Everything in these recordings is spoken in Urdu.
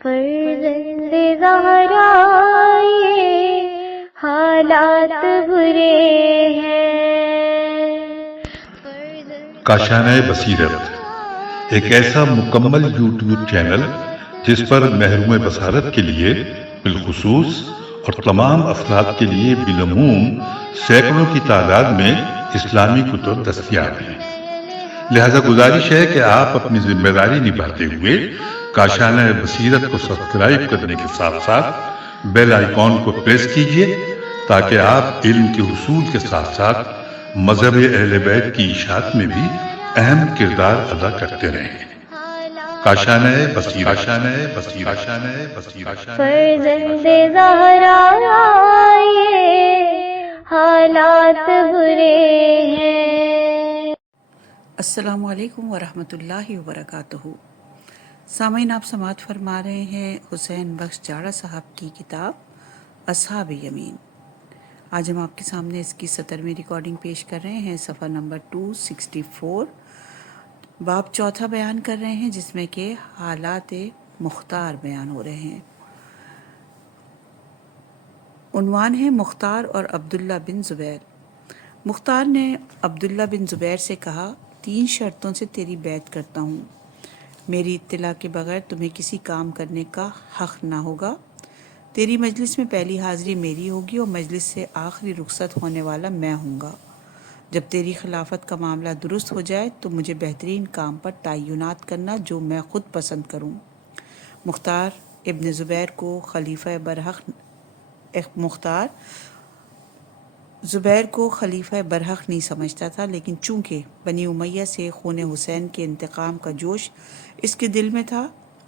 فرزند زہرا یہ حالات برے ہیں۔ کاشانہ بصیرت ایک ایسا مکمل یوٹیوب چینل جس پر محروم بصارت کے لیے بالخصوص اور تمام افراد کے لیے بالعموم سینکڑوں کی تعداد میں اسلامی کتب دستیاب ہیں۔ لہذا گزارش ہے کہ آپ اپنی ذمہ داری نبھاتے ہوئے کاشانہ بصیرت کو سبسکرائب کرنے کے ساتھ ساتھ بیل آئیکن کو پریس کیجئے تاکہ آپ علم کے حصول کے ساتھ ساتھ مذہب اہل بیت کی اشاعت میں بھی اہم کردار ادا کرتے رہیں۔ کاشانہ بصیرت۔ فرزند زہرا یہ حالات برے ہیں۔ السلام علیکم ورحمۃ اللہ وبرکاتہ۔ سامعین، آپ سماعت فرما رہے ہیں حسین بخش جاڑا صاحب کی کتاب اصحاب یمین۔ آج ہم آپ کے سامنے اس کی 17ویں ریکارڈنگ پیش کر رہے ہیں، صفحہ نمبر 264، باب چوتھا بیان کر رہے ہیں جس میں کہ حالات مختار بیان ہو رہے ہیں۔ عنوان ہے مختار اور عبداللہ بن زبیر۔ مختار نے عبداللہ بن زبیر سے کہا، 3 شرطوں سے تیری بیعت کرتا ہوں۔ میری اطلاع کے بغیر تمہیں کسی کام کرنے کا حق نہ ہوگا۔ تیری مجلس میں پہلی حاضری میری ہوگی اور مجلس سے آخری رخصت ہونے والا میں ہوں گا۔ جب تیری خلافت کا معاملہ درست ہو جائے تو مجھے بہترین کام پر تعینات کرنا جو میں خود پسند کروں۔ مختار ابن زبیر کو خلیفہ برحق نہیں سمجھتا تھا، لیکن چونکہ بنی امیہ سے خون حسین کے انتقام کا جوش اس کے دل میں تھا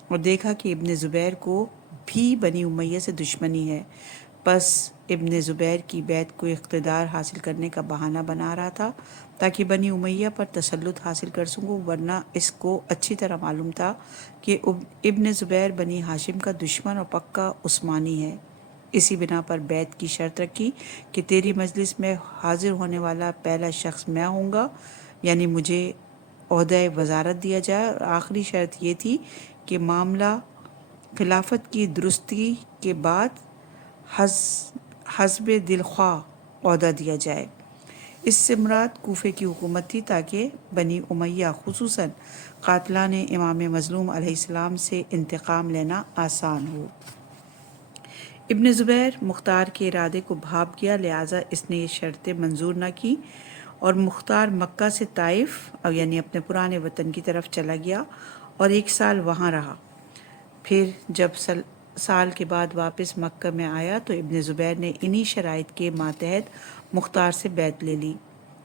اور دیکھا کہ ابن زبیر کو بھی بنی امیہ سے دشمنی ہے، پس ابن زبیر کی بیعت کو اقتدار حاصل کرنے کا بہانہ بنا رہا تھا تاکہ بنی امیہ پر تسلط حاصل کر سکوں، ورنہ اس کو اچھی طرح معلوم تھا کہ ابن زبیر بنی ہاشم کا دشمن اور پکا عثمانی ہے۔ اسی بنا پر بیعت کی شرط رکھی کہ تیری مجلس میں حاضر ہونے والا پہلا شخص میں ہوں گا، یعنی مجھے عہدہ وزارت دیا جائے، اور آخری شرط یہ تھی کہ معاملہ خلافت کی درستی کے بعد حسب دلخواہ عہدہ دیا جائے۔ اس سے مراد کوفے کی حکومت تھی تاکہ بنی امیہ خصوصاً قاتلان امام مظلوم علیہ السلام سے انتقام لینا آسان ہو۔ ابن زبیر مختار کے ارادے کو بھاپ گیا، لہٰذا اس نے یہ شرطیں منظور نہ کی اور مختار مکہ سے طائف یعنی اپنے پرانے وطن کی طرف چلا گیا اور 1 سال وہاں رہا۔ پھر جب سال کے بعد واپس مکہ میں آیا تو ابن زبیر نے انہی شرائط کے ماتحت مختار سے بیعت لے لی۔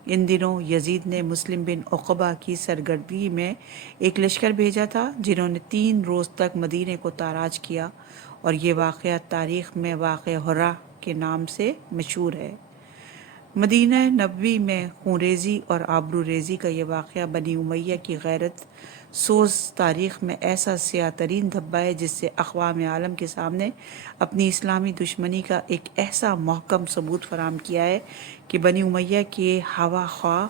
ان دنوں یزید نے مسلم بن عقبہ کی سرگردگی میں ایک لشکر بھیجا تھا جنہوں نے 3 روز تک مدینے کو تاراج کیا، اور یہ واقعہ تاریخ میں واقعہ حرہ کے نام سے مشہور ہے۔ مدینہ نبوی میں خون ریزی اور آبرو ریزی کا یہ واقعہ بنی امیہ کی غیرت سوز تاریخ میں ایسا سیاہ ترین دھبا ہے جس سے اقوام عالم کے سامنے اپنی اسلامی دشمنی کا ایک ایسا محکم ثبوت فراہم کیا ہے کہ بنی امیہ کے ہوا خواہ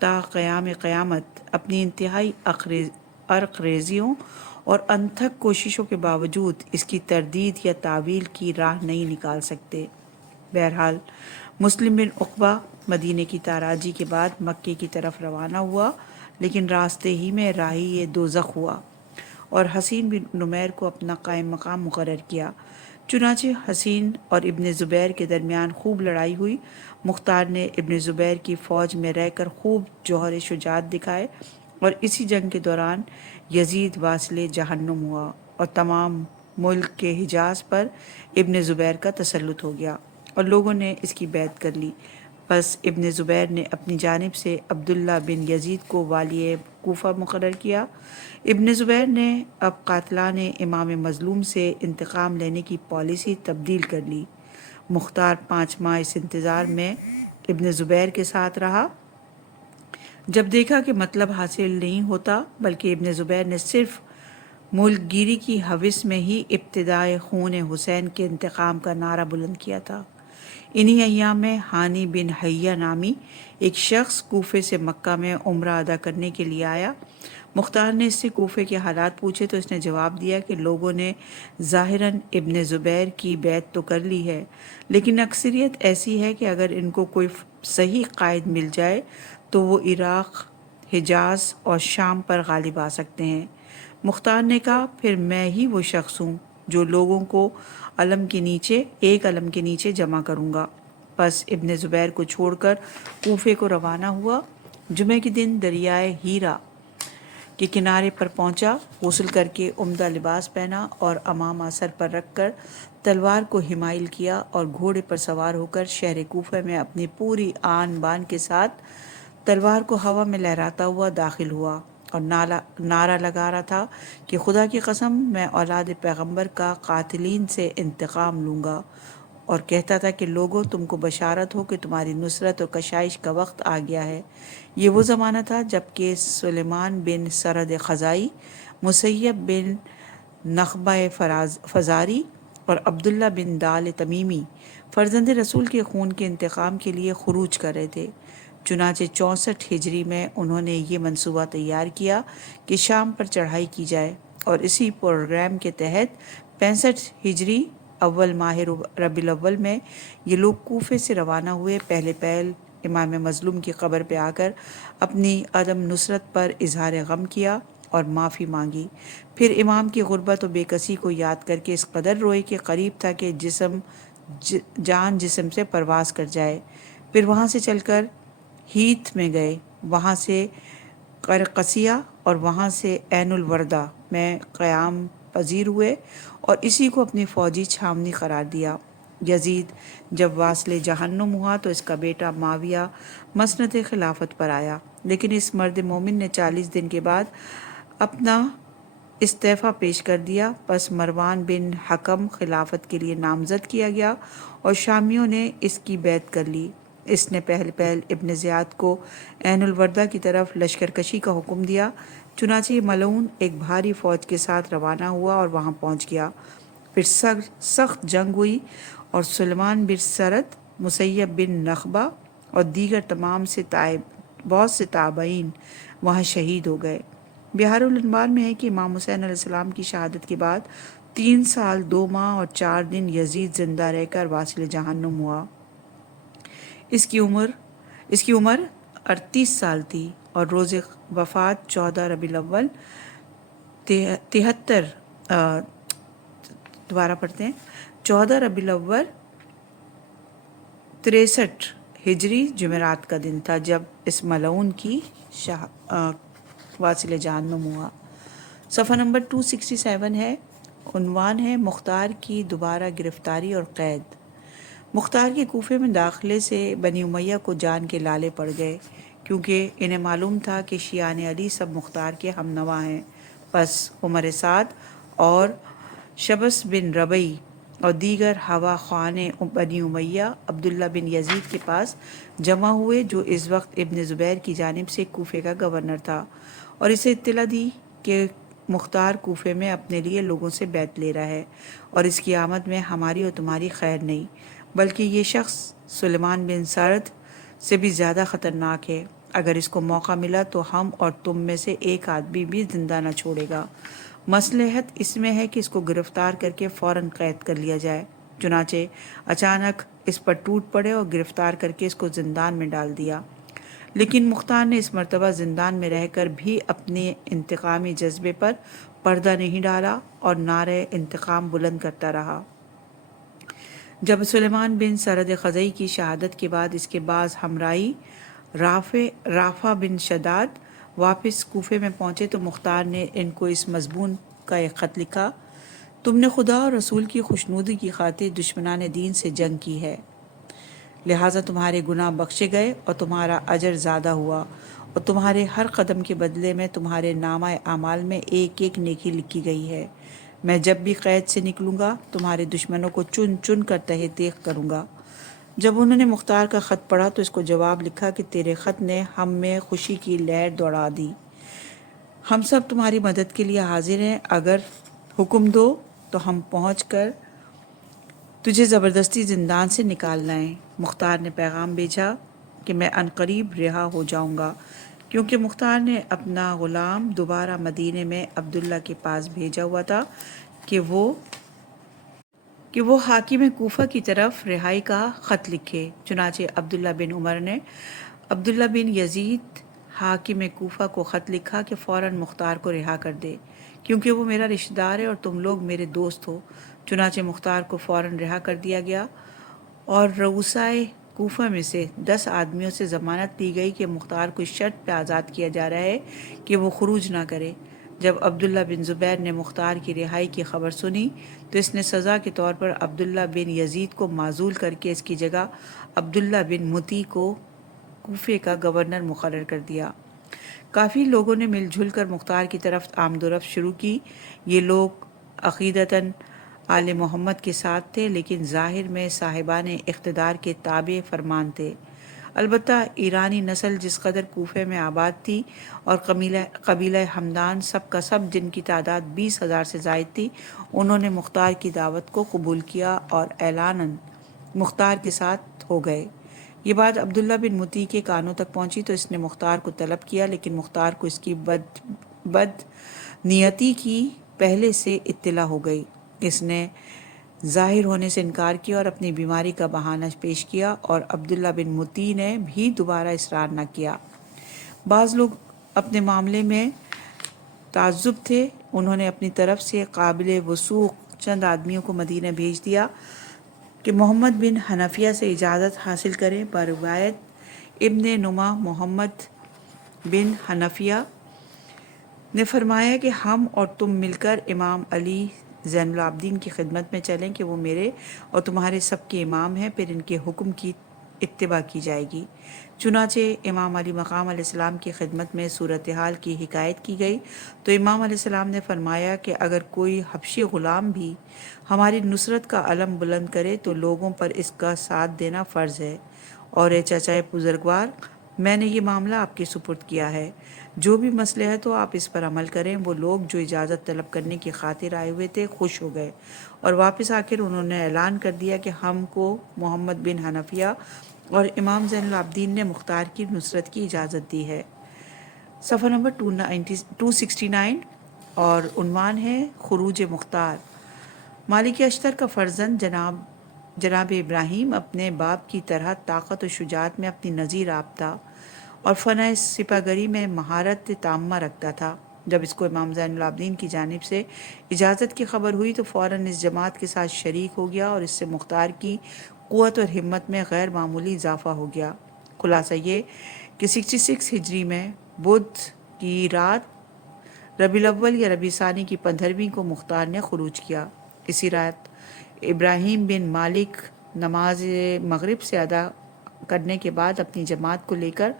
تا قیام قیامت اپنی انتہائی عرق ریزیوں اور انتھک کوششوں کے باوجود اس کی تردید یا تعویل کی راہ نہیں نکال سکتے۔ بہرحال مسلم بن عقبہ مدینے کی تاراجی کے بعد مکے کی طرف روانہ ہوا، لیکن راستے ہی میں راہی دوزخ ہوا اور حسین بن نمیر کو اپنا قائم مقام مقرر کیا۔ چنانچہ حسین اور ابن زبیر کے درمیان خوب لڑائی ہوئی۔ مختار نے ابن زبیر کی فوج میں رہ کر خوب جوہر شجاعت دکھائے، اور اسی جنگ کے دوران یزید واصل جہنم ہوا اور تمام ملک کے حجاز پر ابن زبیر کا تسلط ہو گیا اور لوگوں نے اس کی بیعت کر لی۔ پس ابن زبیر نے اپنی جانب سے عبداللہ بن یزید کو والی کوفہ مقرر کیا۔ ابن زبیر نے اب قاتلان امام مظلوم سے انتقام لینے کی پالیسی تبدیل کر لی۔ مختار 5 ماہ اس انتظار میں ابن زبیر کے ساتھ رہا۔ جب دیکھا کہ مطلب حاصل نہیں ہوتا بلکہ ابن زبیر نے صرف ملک گیری کی ہوس میں ہی ابتدائے خون حسین کے انتقام کا نعرہ بلند کیا تھا، انہی ایام میں ہانی بن حیہ نامی ایک شخص کوفے سے مکہ میں عمرہ ادا کرنے کے لیے آیا۔ مختار نے اس سے کوفے کے حالات پوچھے تو اس نے جواب دیا کہ لوگوں نے ظاہراً ابن زبیر کی بیعت تو کر لی ہے، لیکن اکثریت ایسی ہے کہ اگر ان کو کوئی صحیح قائد مل جائے تو وہ عراق، حجاز اور شام پر غالب آ سکتے ہیں۔ مختار نے کہا پھر میں ہی وہ شخص ہوں جو لوگوں کو ایک علم کے نیچے جمع کروں گا۔ پس ابن زبیر کو چھوڑ کر کوفے کو روانہ ہوا۔ جمعہ کے دن دریائے ہیرا کے کنارے پر پہنچا، غسل کر کے عمدہ لباس پہنا اور امامہ سر پر رکھ کر تلوار کو حمائل کیا اور گھوڑے پر سوار ہو کر شہر کوفہ میں اپنی پوری آن بان کے ساتھ تلوار کو ہوا میں لہراتا ہوا داخل ہوا اور نعرہ لگا رہا تھا کہ خدا کی قسم میں اولاد پیغمبر کا قاتلین سے انتقام لوں گا، اور کہتا تھا کہ لوگوں تم کو بشارت ہو کہ تمہاری نصرت اور کشائش کا وقت آ گیا ہے۔ یہ وہ زمانہ تھا جب کہ سلیمان بن سرد خزائی، مسیب بن نخبہ فزاری اور عبداللہ بن دال تمیمی فرزند رسول کے خون کے انتقام کے لیے خروج کر رہے تھے۔ چنانچہ 64 ہجری میں انہوں نے یہ منصوبہ تیار کیا کہ شام پر چڑھائی کی جائے، اور اسی پروگرام کے تحت 65 ہجری اول ماہ ربیع الاول میں یہ لوگ کوفے سے روانہ ہوئے۔ پہلے امام مظلوم کی قبر پہ آ کر اپنی عدم نصرت پر اظہار غم کیا اور معافی مانگی۔ پھر امام کی غربت و بے کسی کو یاد کر کے اس قدر روئے کہ قریب تھا کہ جان جسم سے پرواز کر جائے۔ پھر وہاں سے چل کر ہیت میں گئے، وہاں سے قرقسیہ اور وہاں سے عین الوردہ میں قیام پذیر ہوئے اور اسی کو اپنی فوجی چھاونی قرار دیا۔ یزید جب واصل جہنم ہوا تو اس کا بیٹا معاویہ مسند خلافت پر آیا، لیکن اس مرد مومن نے 40 دن کے بعد اپنا استعفیٰ پیش کر دیا۔ پس مروان بن حکم خلافت کے لیے نامزد کیا گیا اور شامیوں نے اس کی بیعت کر لی۔ اس نے پہل ابن زیاد کو عین الوردہ کی طرف لشکر کشی کا حکم دیا۔ چنانچہ یہ ملعون ایک بھاری فوج کے ساتھ روانہ ہوا اور وہاں پہنچ گیا۔ پھر سخت جنگ ہوئی اور سلیمان بن سرد، مسیب بن نخبہ اور دیگر تمام بہت سے تابعین وہاں شہید ہو گئے۔ بہار الانوار میں ہے کہ امام حسین علیہ السلام کی شہادت کے بعد 3 سال 2 ماہ اور 4 دن یزید زندہ رہ کر واصل جہنم ہوا۔ اس کی عمر 38 سال تھی اور روز وفات 14 ربیع الاول 14 ربیع الاول 63 ہجری جمعرات کا دن تھا جب اس ملعون کی واصل جہنم ہوا۔ صفحہ نمبر 267 ہے۔ عنوان ہے مختار کی دوبارہ گرفتاری اور قید۔ مختار کے کوفے میں داخلے سے بنی امیہ کو جان کے لالے پڑ گئے، کیونکہ انہیں معلوم تھا کہ شیعان علی سب مختار کے ہم نوا ہیں۔ پس عمر سعد اور شبس بن ربیع اور دیگر ہوا خوان بنی امیہ عبداللہ بن یزید کے پاس جمع ہوئے، جو اس وقت ابن زبیر کی جانب سے کوفے کا گورنر تھا، اور اسے اطلاع دی کہ مختار کوفے میں اپنے لیے لوگوں سے بیعت لے رہا ہے اور اس کی آمد میں ہماری اور تمہاری خیر نہیں، بلکہ یہ شخص سلیمان بن سرد سے بھی زیادہ خطرناک ہے۔ اگر اس کو موقع ملا تو ہم اور تم میں سے ایک آدمی بھی زندہ نہ چھوڑے گا۔ مصلحت اس میں ہے کہ اس کو گرفتار کر کے فوراً قید کر لیا جائے۔ چنانچہ اچانک اس پر ٹوٹ پڑے اور گرفتار کر کے اس کو زندان میں ڈال دیا۔ لیکن مختار نے اس مرتبہ زندان میں رہ کر بھی اپنے انتقامی جذبے پر پردہ نہیں ڈالا اور نعرہ انتقام بلند کرتا رہا۔ جب سلیمان بن سرد خزائی کی شہادت کے بعد اس کے بعض ہمراہی رافع بن شداد واپس کوفے میں پہنچے تو مختار نے ان کو اس مضمون کا ایک خط لکھا: تم نے خدا اور رسول کی خوشنودی کی خاطر دشمنان دین سے جنگ کی ہے، لہٰذا تمہارے گناہ بخشے گئے اور تمہارا اجر زیادہ ہوا، اور تمہارے ہر قدم کے بدلے میں تمہارے نامہ اعمال میں ایک ایک نیکی لکھی گئی ہے۔ میں جب بھی قید سے نکلوں گا تمہارے دشمنوں کو چن چن کر تہہ تیغ کروں گا۔ جب انہوں نے مختار کا خط پڑھا تو اس کو جواب لکھا کہ تیرے خط نے ہم میں خوشی کی لہر دوڑا دی، ہم سب تمہاری مدد کے لیے حاضر ہیں، اگر حکم دو تو ہم پہنچ کر تجھے زبردستی زندان سے نکال لائیں۔ مختار نے پیغام بھیجا کہ میں عنقریب رہا ہو جاؤں گا، کیونکہ مختار نے اپنا غلام دوبارہ مدینے میں عبداللہ کے پاس بھیجا ہوا تھا کہ وہ حاکم کوفہ کی طرف رہائی کا خط لکھے۔ چنانچہ عبداللہ بن عمر نے عبداللہ بن یزید حاکم کوفہ کو خط لکھا کہ فوراً مختار کو رہا کر دے، کیونکہ وہ میرا رشتہ دار ہے اور تم لوگ میرے دوست ہو۔ چنانچہ مختار کو فوراً رہا کر دیا گیا اور رؤسائے کوفہ میں سے 10 آدمیوں سے ضمانت لی گئی کہ مختار کو اس شرط پہ آزاد کیا جا رہا ہے کہ وہ خروج نہ کرے۔ جب عبداللہ بن زبیر نے مختار کی رہائی کی خبر سنی تو اس نے سزا کے طور پر عبداللہ بن یزید کو معزول کر کے اس کی جگہ عبداللہ بن مطیع کو کوفے کا گورنر مقرر کر دیا۔ کافی لوگوں نے مل جل کر مختار کی طرف آمد و رفت شروع کی۔ یہ لوگ عقیدتاً آل محمد کے ساتھ تھے لیکن ظاہر میں صاحبان اقتدار کے تابع فرمان تھے۔ البتہ ایرانی نسل جس قدر کوفے میں آباد تھی اور قبیلہ ہمدان سب کا سب جن کی تعداد 20,000 سے زائد تھی، انہوں نے مختار کی دعوت کو قبول کیا اور اعلاناً مختار کے ساتھ ہو گئے۔ یہ بات عبداللہ بن مطیع کے کانوں تک پہنچی تو اس نے مختار کو طلب کیا، لیکن مختار کو اس کی بد نیتی کی پہلے سے اطلاع ہو گئی۔ اس نے ظاہر ہونے سے انکار کیا اور اپنی بیماری کا بہانہ پیش کیا، اور عبداللہ بن مطیع نے بھی دوبارہ اصرار نہ کیا۔ بعض لوگ اپنے معاملے میں تعجب تھے، انہوں نے اپنی طرف سے قابل وثوق چند آدمیوں کو مدینہ بھیج دیا کہ محمد بن حنفیہ سے اجازت حاصل کریں۔ بروایت ابن نما محمد بن حنفیہ نے فرمایا کہ ہم اور تم مل کر امام علی زین العابدین کی خدمت میں چلیں کہ وہ میرے اور تمہارے سب کے امام ہیں، پھر ان کے حکم کی اتباع کی جائے گی۔ چنانچہ امام علی مقام علیہ السلام کی خدمت میں صورتحال کی حکایت کی گئی تو امام علیہ السلام نے فرمایا کہ اگر کوئی حبشی غلام بھی ہماری نصرت کا علم بلند کرے تو لوگوں پر اس کا ساتھ دینا فرض ہے، اور اے چچائے بزرگوار، میں نے یہ معاملہ آپ کے سپرد کیا ہے، جو بھی مصلحت ہو آپ اس پر عمل کریں۔ وہ لوگ جو اجازت طلب کرنے کی خاطر آئے ہوئے تھے خوش ہو گئے اور واپس آ کر انہوں نے اعلان کر دیا کہ ہم کو محمد بن حنفیہ اور امام زین العابدین نے مختار کی نصرت کی اجازت دی ہے۔ صفحہ نمبر 269 اور عنوان ہے خروج مختار۔ مالک اشتر کا فرزند جناب ابراہیم اپنے باپ کی طرح طاقت و شجاعت میں اپنی نظیر آپ تھا اور فن سپہ گری میں مہارت تامہ رکھتا تھا۔ جب اس کو امام زین العابدین کی جانب سے اجازت کی خبر ہوئی تو فوراً اس جماعت کے ساتھ شریک ہو گیا اور اس سے مختار کی قوت اور ہمت میں غیر معمولی اضافہ ہو گیا۔ خلاصہ یہ کہ 66 ہجری میں بدھ کی رات ربیع الاول یا ربیع ثانی کی 15ویں کو مختار نے خروج کیا۔ اسی رات ابراہیم بن مالک نماز مغرب سے ادا کرنے کے بعد اپنی جماعت کو لے کر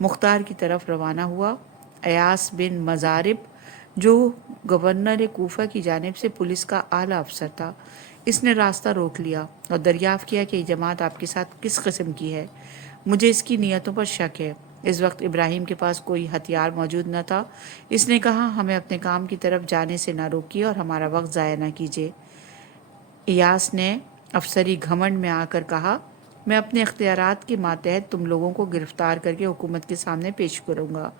مختار کی طرف روانہ ہوا۔ ایاس بن مزارب جو گورنر کوفہ کی جانب سے پولیس کا اعلیٰ افسر تھا، اس نے راستہ روک لیا اور دریافت کیا کہ یہ جماعت آپ کے ساتھ کس قسم کی ہے، مجھے اس کی نیتوں پر شک ہے۔ اس وقت ابراہیم کے پاس کوئی ہتھیار موجود نہ تھا۔ اس نے کہا ہمیں اپنے کام کی طرف جانے سے نہ روکیے اور ہمارا وقت ضائع نہ کیجیے۔ ایاس نے افسری گھمنڈ میں آ کر کہا میں اپنے اختیارات کے ماتحت تم لوگوں کو گرفتار کر کے حکومت کے سامنے پیش کروں گا۔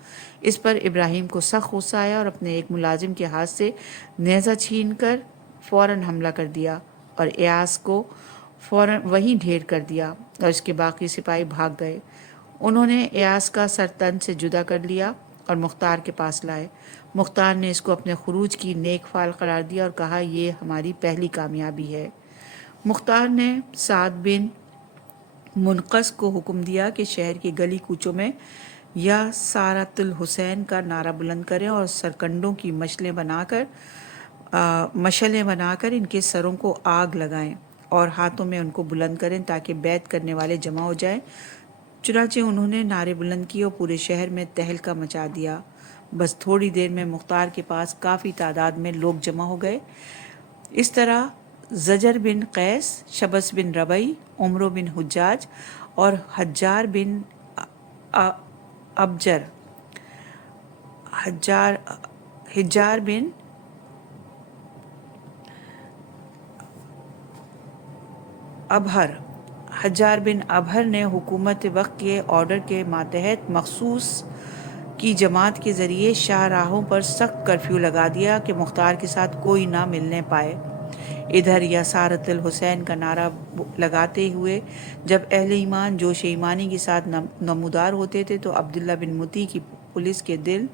اس پر ابراہیم کو سخت غصہ آیا اور اپنے ایک ملازم کے ہاتھ سے نیزہ چھین کر فوراً حملہ کر دیا اور ایاس کو فوراً وہیں ڈھیر کر دیا اور اس کے باقی سپاہی بھاگ گئے۔ انہوں نے ایاس کا سر تن سے جدا کر لیا اور مختار کے پاس لائے۔ مختار نے اس کو اپنے خروج کی نیک فعل قرار دیا اور کہا یہ ہماری پہلی کامیابی ہے۔ مختار نے سعد بن منقذ کو حکم دیا کہ شہر کی گلی کوچوں میں یا سارۃ الحسین کا نعرہ بلند کریں اور سرکنڈوں کی مشلیں بنا کر ان کے سروں کو آگ لگائیں اور ہاتھوں میں ان کو بلند کریں تاکہ بیعت کرنے والے جمع ہو جائیں۔ چنانچہ انہوں نے نعرے بلند کیے اور پورے شہر میں تہلکہ مچا دیا۔ بس تھوڑی دیر میں مختار کے پاس کافی تعداد میں لوگ جمع ہو گئے۔ اس طرح زجر بن قیس، شبس بن ربعی، عمرو بن حجاج اور حجار بن ابہر نے حکومت وقت کے آرڈر کے ماتحت مخصوص کی جماعت کے ذریعے شاہراہوں پر سخت کرفیو لگا دیا کہ مختار کے ساتھ کوئی نہ ملنے پائے۔ ادھر یسارت الحسین کا نعرہ لگاتے ہوئے جب اہل ایمان جوش ایمانی کے ساتھ نمودار ہوتے تھے تو عبداللہ بن مطیع کی پولیس کے دل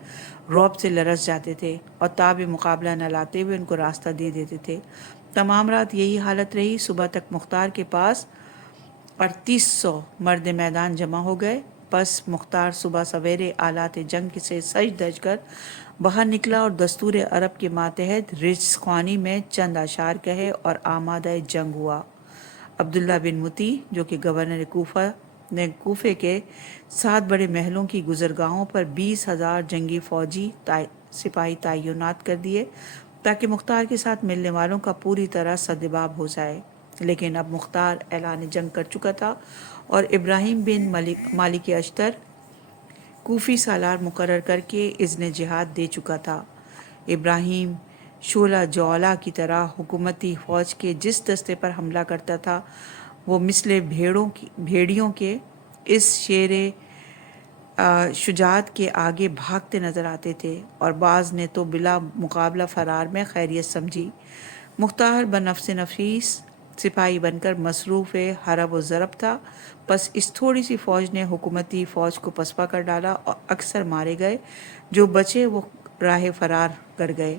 رعب سے لرز جاتے تھے اور تاب مقابلہ نہ لاتے ہوئے ان کو راستہ دے دیتے تھے۔ تمام رات یہی حالت رہی۔ صبح تک مختار کے پاس 3800 مرد میدان جمع ہو گئے۔ پس مختار صبح سویرے آلات جنگ سے سج دھج کر باہر نکلا اور دستور عرب کے ماتحت رجس خوانی میں چند اشعار کہے اور آمادہ جنگ ہوا۔ عبداللہ بن مطیع جو کہ گورنر کوفہ نے کوفے کے 7 بڑے محلوں کی گزرگاہوں پر 20,000 جنگی فوجی سپاہی تعینات کر دیے تاکہ مختار کے ساتھ ملنے والوں کا پوری طرح سدباب ہو جائے۔ لیکن اب مختار اعلان جنگ کر چکا تھا اور ابراہیم بن مالک اشتر کوفی سالار مقرر کر کے اذن جہاد دے چکا تھا۔ ابراہیم شعلہ جولا کی طرح حکومتی فوج کے جس دستے پر حملہ کرتا تھا وہ مثل بھیڑیوں کے اس شیر شجاعت کے آگے بھاگتے نظر آتے تھے اور بعض نے تو بلا مقابلہ فرار میں خیریت سمجھی۔ مختار بنفس نفیس سپاہی بن کر مصروف حرب و ضرب تھا۔ پس اس تھوڑی سی فوج نے حکومتی فوج کو پسپا کر ڈالا اور اکثر مارے گئے، جو بچے وہ راہ فرار کر گئے۔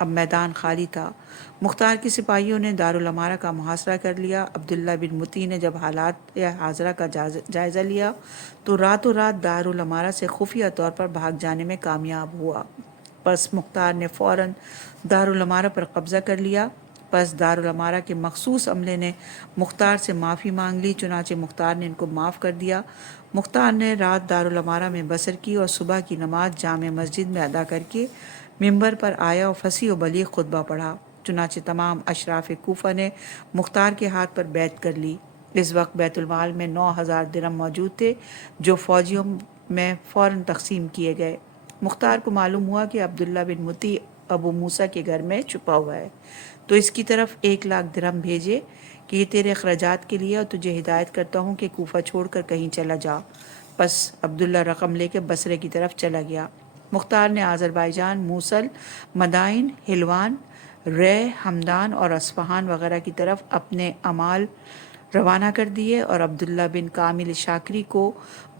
اب میدان خالی تھا۔ مختار کے سپاہیوں نے دارالامارہ کا محاصرہ کر لیا۔ عبداللہ بن مطیع نے جب حالات حاضرہ کا جائزہ لیا تو راتوں رات دارالامارہ سے خفیہ طور پر بھاگ جانے میں کامیاب ہوا۔ پس مختار نے فوراً دارالامارہ پر قبضہ کر لیا۔ پس دارالامارہ کے مخصوص عملے نے مختار سے معافی مانگ لی، چنانچہ مختار نے ان کو معاف کر دیا۔ مختار نے رات دارالامارہ میں بسر کی اور صبح کی نماز جامع مسجد میں ادا کر کے ممبر پر آیا اور فصیح و بلیغ خطبہ پڑھا۔ چنانچہ تمام اشراف کوفہ نے مختار کے ہاتھ پر بیعت کر لی۔ اس وقت بیت المال میں 9,000 درہم موجود تھے جو فوجیوں میں فوراً تقسیم کیے گئے۔ مختار کو معلوم ہوا کہ عبداللہ بن مطیع ابو موسیٰ کے گھر میں چھپا ہوا ہے، تو اس کی طرف 1,00,000 درہم بھیجے کہ یہ تیرے اخراجات کے لیے اور تجھے ہدایت کرتا ہوں کہ کوفہ چھوڑ کر کہیں چلا جا۔ پس عبداللہ رقم لے کے بصرے کی طرف چلا گیا۔ مختار نے آذربائیجان، موصل، مدائن، حلوان، رے، ہمدان اور اصفہان وغیرہ کی طرف اپنے اعمال روانہ کر دیے اور عبداللہ بن کامل شاکری کو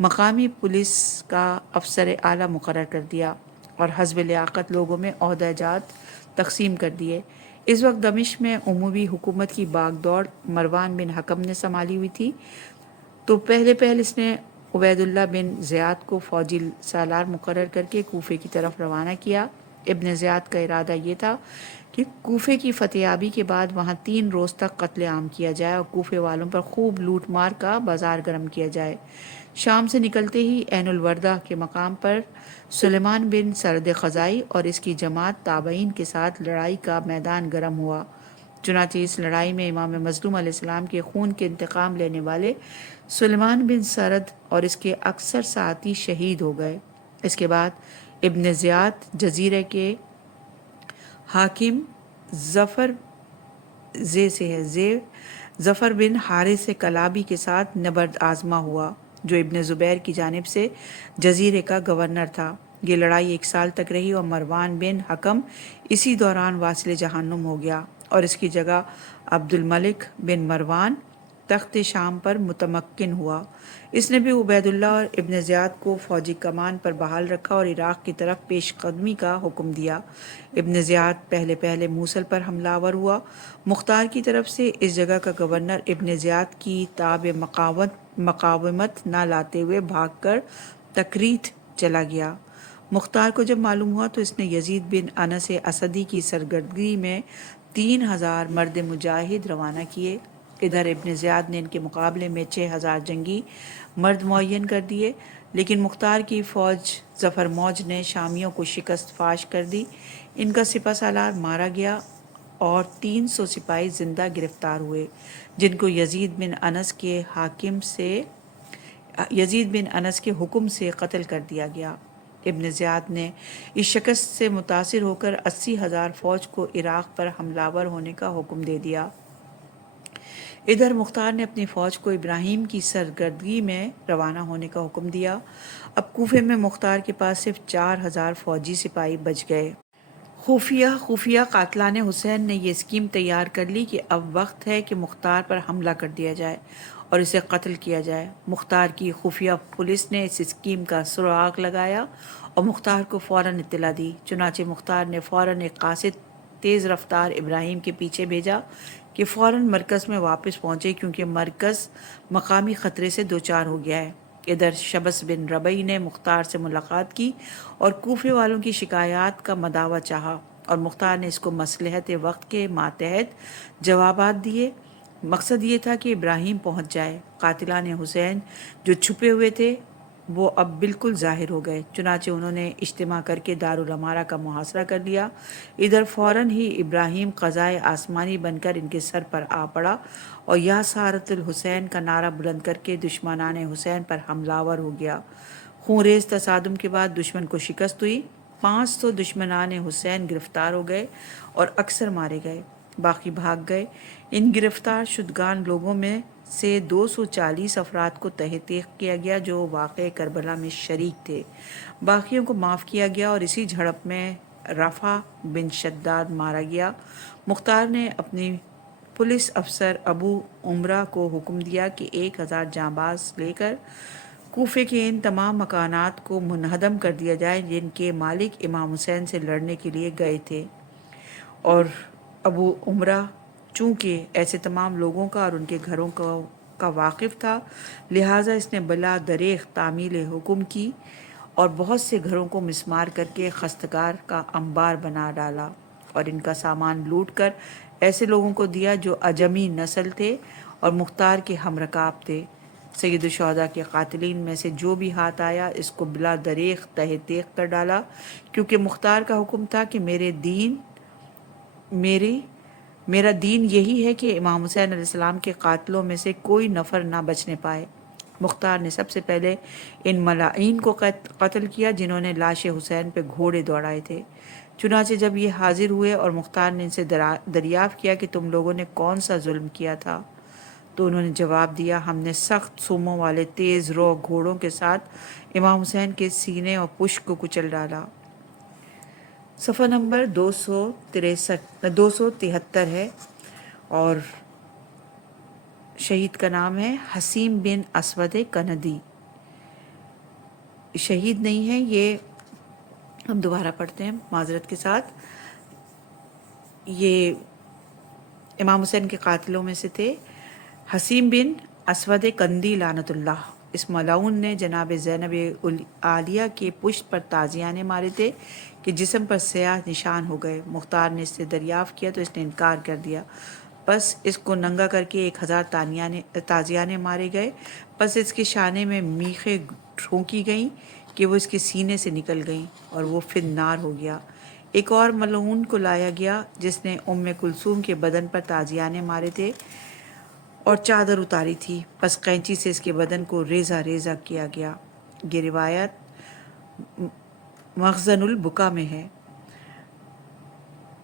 مقامی پولیس کا افسر اعلیٰ مقرر کر دیا اور حسب لیاقت لوگوں میں عہدہ جات تقسیم کر دیے۔ اس وقت دمشق میں عمومی حکومت کی باغ دوڑ مروان بن حکم نے سنبھالی ہوئی تھی، تو پہلے اس نے عبید اللہ بن زیاد کو فوجی سالار مقرر کر کے کوفے کی طرف روانہ کیا۔ ابن زیاد کا ارادہ یہ تھا کہ کوفے کی فتح یابی کے بعد وہاں 3 روز تک قتل عام کیا جائے اور کوفے والوں پر خوب لوٹ مار کا بازار گرم کیا جائے۔ شام سے نکلتے ہی عین الوردہ کے مقام پر سلیمان بن سرد خزائی اور اس کی جماعت تابعین کے ساتھ لڑائی کا میدان گرم ہوا۔ چنانچہ اس لڑائی میں امام مظلوم علیہ السلام کے خون کے انتقام لینے والے سلیمان بن سرد اور اس کے اکثر ساتھی شہید ہو گئے۔ اس کے بعد ابن زیاد جزیرے کے حاکم ظفر بن حارث کلابی کے ساتھ نبرد آزما ہوا، جو ابن زبیر کی جانب سے جزیرے کا گورنر تھا۔ یہ لڑائی 1 سال تک رہی اور مروان بن حکم اسی دوران واصل جہنم ہو گیا اور اس کی جگہ عبد الملک بن مروان تخت شام پر متمکن ہوا۔ اس نے بھی عبید اللہ اور ابن زیاد کو فوجی کمان پر بحال رکھا اور عراق کی طرف پیش قدمی کا حکم دیا۔ ابن زیاد پہلے موصل پر حملہ آور ہوا۔ مختار کی طرف سے اس جگہ کا گورنر ابن زیاد کی تاب مقاومت نہ لاتے ہوئے بھاگ کر تکریت چلا گیا۔ مختار کو جب معلوم ہوا تو اس نے یزید بن انس اسدی کی سرگردگی میں 3,000 مرد مجاہد روانہ کیے۔ ادھر ابن زیاد نے ان کے مقابلے میں 6,000 جنگی مرد معین کر دیے، لیکن مختار کی فوج ظفر موج نے شامیوں کو شکست فاش کر دی۔ ان کا سپہ سالار مارا گیا اور 300 سپاہی زندہ گرفتار ہوئے، جن کو یزید بن انس کے حکم سے قتل کر دیا گیا۔ ابن زیاد نے اس شکست سے متاثر ہو کر 80,000 فوج کو عراق پر حملہ آور ہونے کا حکم دے دیا۔ ادھر مختار نے اپنی فوج کو ابراہیم کی سرگردگی میں روانہ ہونے کا حکم دیا۔ اب کوفے میں مختار کے پاس صرف 4000 فوجی سپاہی بچ گئے۔ خفیہ قاتلان حسین نے یہ اسکیم تیار کر لی کہ اب وقت ہے کہ مختار پر حملہ کر دیا جائے اور اسے قتل کیا جائے۔ مختار کی خفیہ پولیس نے اس اسکیم کا سراغ لگایا اور مختار کو فوراً اطلاع دی۔ چنانچہ مختار نے فوراً ایک قاصد تیز رفتار ابراہیم کے پیچھے بھیجا کہ فوراً مرکز میں واپس پہنچے، کیونکہ مرکز مقامی خطرے سے دوچار ہو گیا ہے۔ ادھر شبس بن ربیع نے مختار سے ملاقات کی اور کوفے والوں کی شکایات کا مداوع چاہا، اور مختار نے اس کو مصلحت وقت کے ماتحت جوابات دیے۔ مقصد یہ تھا کہ ابراہیم پہنچ جائے۔ قاتلان حسین جو چھپے ہوئے تھے وہ اب بالکل ظاہر ہو گئے، چنانچہ انہوں نے اجتماع کر کے دارالعمارہ کا محاصرہ کر لیا۔ ادھر فوراً ہی ابراہیم قضائے آسمانی بن کر ان کے سر پر آ پڑا اور یا سارت الحسین کا نعرہ بلند کر کے دشمنان حسین پر حملہ آور ہو گیا۔ خونریز تصادم کے بعد دشمن کو شکست ہوئی۔ 500 دشمنان حسین گرفتار ہو گئے اور اکثر مارے گئے، باقی بھاگ گئے۔ ان گرفتار شدگان لوگوں میں سے 240 افراد کو تہ تیغ کیا گیا جو واقعہ کربلا میں شریک تھے، باقیوں کو معاف کیا گیا، اور اسی جھڑپ میں رفع بن شداد مارا گیا۔ مختار نے اپنی پولیس افسر ابو عمرہ کو حکم دیا کہ 1000 جانباز لے کر کوفے کے ان تمام مکانات کو منہدم کر دیا جائے جن کے مالک امام حسین سے لڑنے کے لیے گئے تھے، اور ابو عمرہ چونکہ ایسے تمام لوگوں کا اور ان کے گھروں کا واقف تھا، لہٰذا اس نے بلا دریغ تعمیل حکم کی اور بہت سے گھروں کو مسمار کر کے خستگار کا انبار بنا ڈالا، اور ان کا سامان لوٹ کر ایسے لوگوں کو دیا جو اجمی نسل تھے اور مختار کے ہم رکاب تھے۔ سید الشہداء کے قاتلین میں سے جو بھی ہاتھ آیا اس کو بلا دریغ تہ تیغ کر ڈالا، کیونکہ مختار کا حکم تھا کہ میرا دین یہی ہے کہ امام حسین علیہ السلام کے قاتلوں میں سے کوئی نفر نہ بچنے پائے۔ مختار نے سب سے پہلے ان ملائین کو قتل کیا جنہوں نے لاش حسین پہ گھوڑے دوڑائے تھے۔ چنانچہ جب یہ حاضر ہوئے اور مختار نے ان سے دریافت کیا کہ تم لوگوں نے کون سا ظلم کیا تھا، تو انہوں نے جواب دیا، ہم نے سخت سوموں والے تیز رو گھوڑوں کے ساتھ امام حسین کے سینے اور پشت کو کچل ڈالا۔ صفحہ نمبر 273 ہے، اور شہید کا نام ہے حسیم بن اسود کندی۔ شہید نہیں ہے، یہ ہم دوبارہ پڑھتے ہیں معذرت کے ساتھ۔ یہ امام حسین کے قاتلوں میں سے تھے حسیم بن اسود کندی لعنت اللہ۔ اس ملعون نے جناب زینب عالیہ کے پشت پر تازیانے مارے تھے کہ جسم پر سیاہ نشان ہو گئے۔ مختار نے اس سے دریافت کیا تو اس نے انکار کر دیا، پس اس کو ننگا کر کے 1000 تازیانے مارے گئے، پس اس کے شانے میں میخیں ٹھونکی گئیں کہ وہ اس کے سینے سے نکل گئیں اور وہ فی النار ہو گیا۔ ایک اور ملعون کو لایا گیا جس نے کلثوم کے بدن پر تازیانے مارے تھے اور چادر اتاری تھی، پس قینچی سے اس کے بدن کو ریزہ ریزہ کیا گیا۔ یہ روایت مخزن البکا میں ہے۔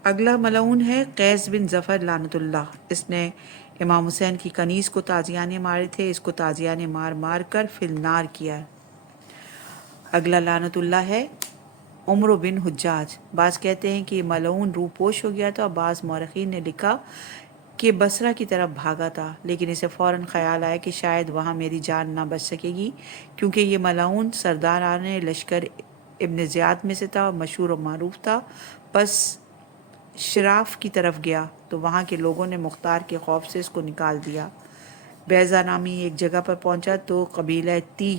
اگلا ملعون ہے قیس بن ظفر لعنت اللہ۔ اس نے امام حسین کی کنیز کو تازیانے مارے تھے، اس کو تازیانے مار مار کر فی النار کیا۔ اگلا لعنت اللہ ہے عمر بن حجاج۔ بعض کہتے ہیں کہ ملعون روح پوش ہو گیا تھا، اور بعض مورخین نے لکھا کہ بصرہ کی طرف بھاگا تھا، لیکن اسے فوراً خیال آیا کہ شاید وہاں میری جان نہ بچ سکے گی، کیونکہ یہ ملعون سرداران لشکر ابن زیاد میں سے تھا اور مشہور و معروف تھا۔ پس شراف کی طرف گیا تو وہاں کے لوگوں نے مختار کے خوف سے اس کو نکال دیا۔ بیضہ نامی ایک جگہ پر پہنچا تو قبیلہ تی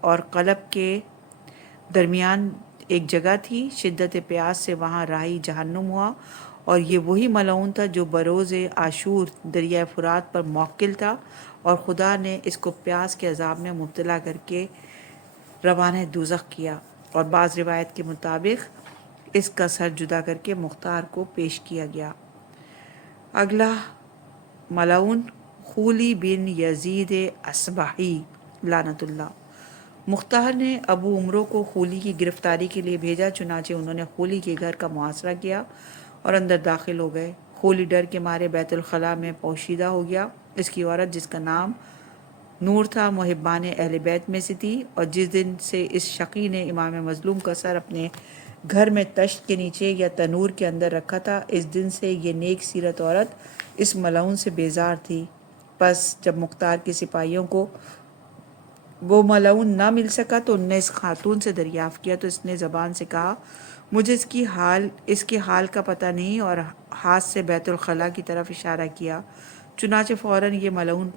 اور قلب کے درمیان ایک جگہ تھی۔ شدت پیاس سے وہاں راہی جہنم ہوا، اور یہ وہی ملعون تھا جو بروز عاشور دریائے فرات پر موکل تھا، اور خدا نے اس کو پیاس کے عذاب میں مبتلا کر کے روانہ دوزخ کیا، اور بعض روایت کے مطابق اس کا سر جدا کر کے مختار کو پیش کیا گیا۔ اگلا ملعون خولی بن یزید اصبہی لعنت اللہ۔ مختار نے ابو عمرو کو خولی کی گرفتاری کے لیے بھیجا، چنانچہ انہوں نے خولی کے گھر کا محاصرہ کیا اور اندر داخل ہو گئے۔ ہولی ڈر کے مارے بیت الخلاء میں پوشیدہ ہو گیا۔ اس کی عورت جس کا نام نور تھا محبان اہل بیت میں سے تھی، اور جس دن سے اس شقی نے امام مظلوم کا سر اپنے گھر میں تشت کے نیچے یا تنور کے اندر رکھا تھا، اس دن سے یہ نیک سیرت عورت اس ملعون سے بیزار تھی۔ پس جب مختار کے سپاہیوں کو وہ ملعون نہ مل سکا تو ان نے اس خاتون سے دریافت کیا، تو اس نے زبان سے کہا مجھے اس کے حال کا پتہ نہیں، اور ہاتھ سے بیت الخلاء کی طرف اشارہ کیا۔ چنانچہ فوراً یہ ملعون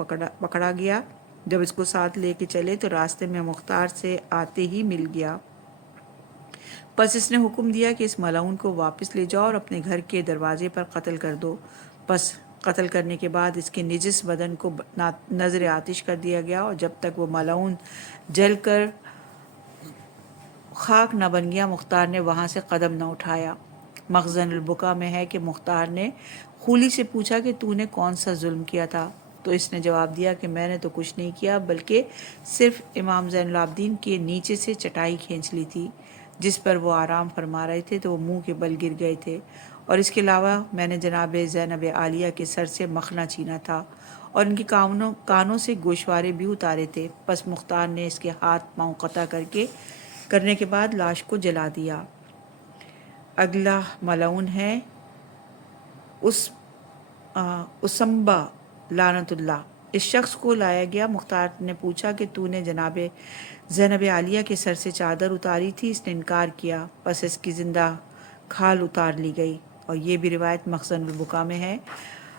پکڑا گیا۔ جب اس کو ساتھ لے کے چلے تو راستے میں مختار سے آتے ہی مل گیا۔ پس اس نے حکم دیا کہ اس ملعون کو واپس لے جاؤ اور اپنے گھر کے دروازے پر قتل کر دو۔ پس قتل کرنے کے بعد اس کے نجس بدن کو نظر آتش کر دیا گیا، اور جب تک وہ ملعون جل کر خاک نہ بن گیا مختار نے وہاں سے قدم نہ اٹھایا۔ مخزن البکا میں ہے کہ مختار نے خولی سے پوچھا کہ تو نے کون سا ظلم کیا تھا؟ تو اس نے جواب دیا کہ میں نے تو کچھ نہیں کیا، بلکہ صرف امام زین العابدین کے نیچے سے چٹائی کھینچ لی تھی جس پر وہ آرام فرما رہے تھے، تو وہ منہ کے بل گر گئے تھے، اور اس کے علاوہ میں نے جناب زینب عالیہ کے سر سے مخنا چھینا تھا اور ان کے کانوں سے گوشوارے بھی اتارے تھے۔ پس مختار نے اس کے ہاتھ پاؤں قطع کرنے کے بعد لاش کو جلا دیا۔ اگلا ملعون ہے اسمبا لعنت اللہ۔ اس شخص کو لایا گیا۔ مختار نے پوچھا کہ تو نے جناب زینب عالیہ کے سر سے چادر اتاری تھی؟ اس نے انکار کیا۔ پس اس کی زندہ کھال اتار لی گئی، اور یہ بھی روایت مخزن البکا میں ہے۔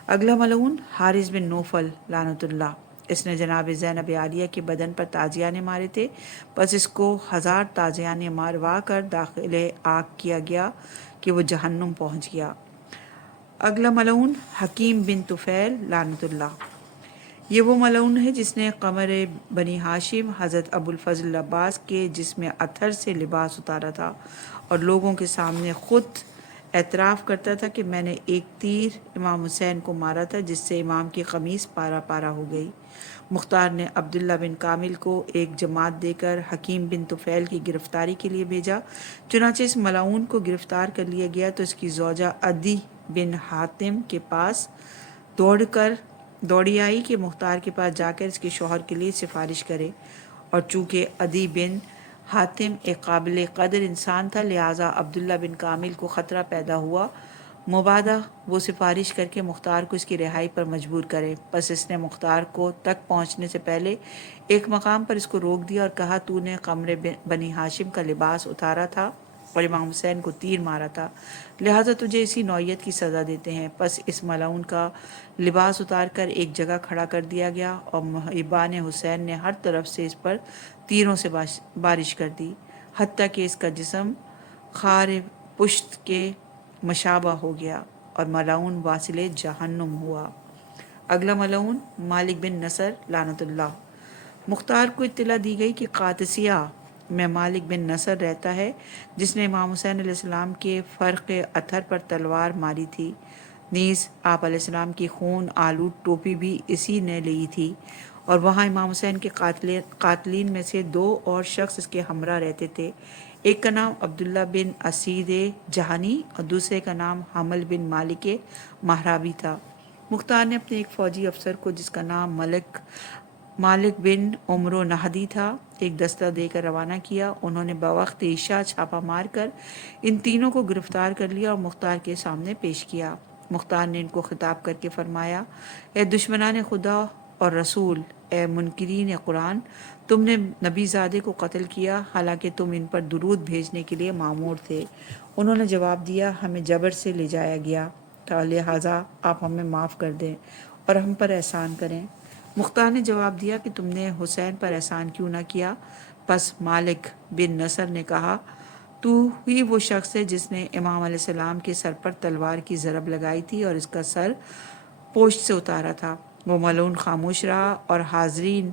اگلا ملعون حارث بن نوفل لعنت اللہ۔ اس نے جناب زینب عالیہ کے بدن پر تازیانے مارے تھے، پس اس کو 1000 تازیانے ماروا کر داخل آگ کیا گیا کہ وہ جہنم پہنچ گیا۔ اگلا ملعون حکیم بن طفیل لعنت اللہ۔ یہ وہ ملعون ہے جس نے قمر بنی ہاشم حضرت ابو الفضل عباس کے جسم اطہر سے لباس اتارا تھا، اور لوگوں کے سامنے خود اعتراف کرتا تھا کہ میں نے ایک تیر امام حسین کو مارا تھا جس سے امام کی قمیص پارا پارا ہو گئی۔ مختار نے عبداللہ بن کامل کو ایک جماعت دے کر حکیم بن طفیل کی گرفتاری کے لیے بھیجا۔ چنانچہ اس ملعون کو گرفتار کر لیا گیا تو اس کی زوجہ عدی بن حاتم کے پاس دوڑی آئی کہ مختار کے پاس جا کر اس کے شوہر کے لیے سفارش کرے، اور چونکہ عدی بن حاتم ایک قابل قدر انسان تھا لہٰذا عبداللہ بن کامل کو خطرہ پیدا ہوا مبادا وہ سفارش کر کے مختار کو اس کی رہائی پر مجبور کرے۔ پس اس نے مختار کو تک پہنچنے سے پہلے ایک مقام پر اس کو روک دیا اور کہا تو نے قمر بنی ہاشم کا لباس اتارا تھا اور امام حسین کو تیر مارا تھا، لہٰذا تجھے اسی نوعیت کی سزا دیتے ہیں۔ پس اس ملعون کا لباس اتار کر ایک جگہ کھڑا کر دیا گیا، اور محبان حسین نے ہر طرف سے اس پر تیروں سے بارش کر دی، حتیٰ کہ اس کا جسم خار پشت کے مشابہ ہو گیا، اور ملعون واصل جہنم ہوا۔ اگلا ملعون مالک بن نصر لعنت اللہ۔ مختار کو اطلاع دی گئی کہ قادسیہ میں مالک بن نصر رہتا ہے جس نے امام حسین علیہ السلام کے فرق اطہر پر تلوار ماری تھی، نیز آپ علیہ السلام کی خون آلود ٹوپی بھی اسی نے لی تھی، اور وہاں امام حسین کے قاتلین میں سے 2 اور شخص اس کے ہمراہ رہتے تھے، ایک کا نام عبداللہ بن اسید جہانی اور دوسرے کا نام حمل بن مالک مہرابی تھا۔ مختار نے اپنے ایک فوجی افسر کو جس کا نام مالک بن عمرو نہدی تھا ایک دستہ دے کر روانہ کیا۔ انہوں نے بوقت عشاء چھاپا مار کر ان تینوں کو گرفتار کر لیا اور مختار کے سامنے پیش کیا۔ مختار نے ان کو خطاب کر کے فرمایا، اے دشمنان خدا اور رسول، اے منکرین قرآن، تم نے نبی زادے کو قتل کیا حالانکہ تم ان پر درود بھیجنے کے لیے مامور تھے۔ انہوں نے جواب دیا، ہمیں جبر سے لے جایا گیا تھا، لہٰذا آپ ہمیں معاف کر دیں اور ہم پر احسان کریں۔ مختار نے جواب دیا کہ تم نے حسین پر احسان کیوں نہ کیا؟ پس مالک بن نصر نے کہا، تو ہی وہ شخص ہے جس نے امام علیہ السلام کے سر پر تلوار کی ضرب لگائی تھی اور اس کا سر پوشت سے اتارا تھا۔ وہ ملعون خاموش رہا، اور حاضرین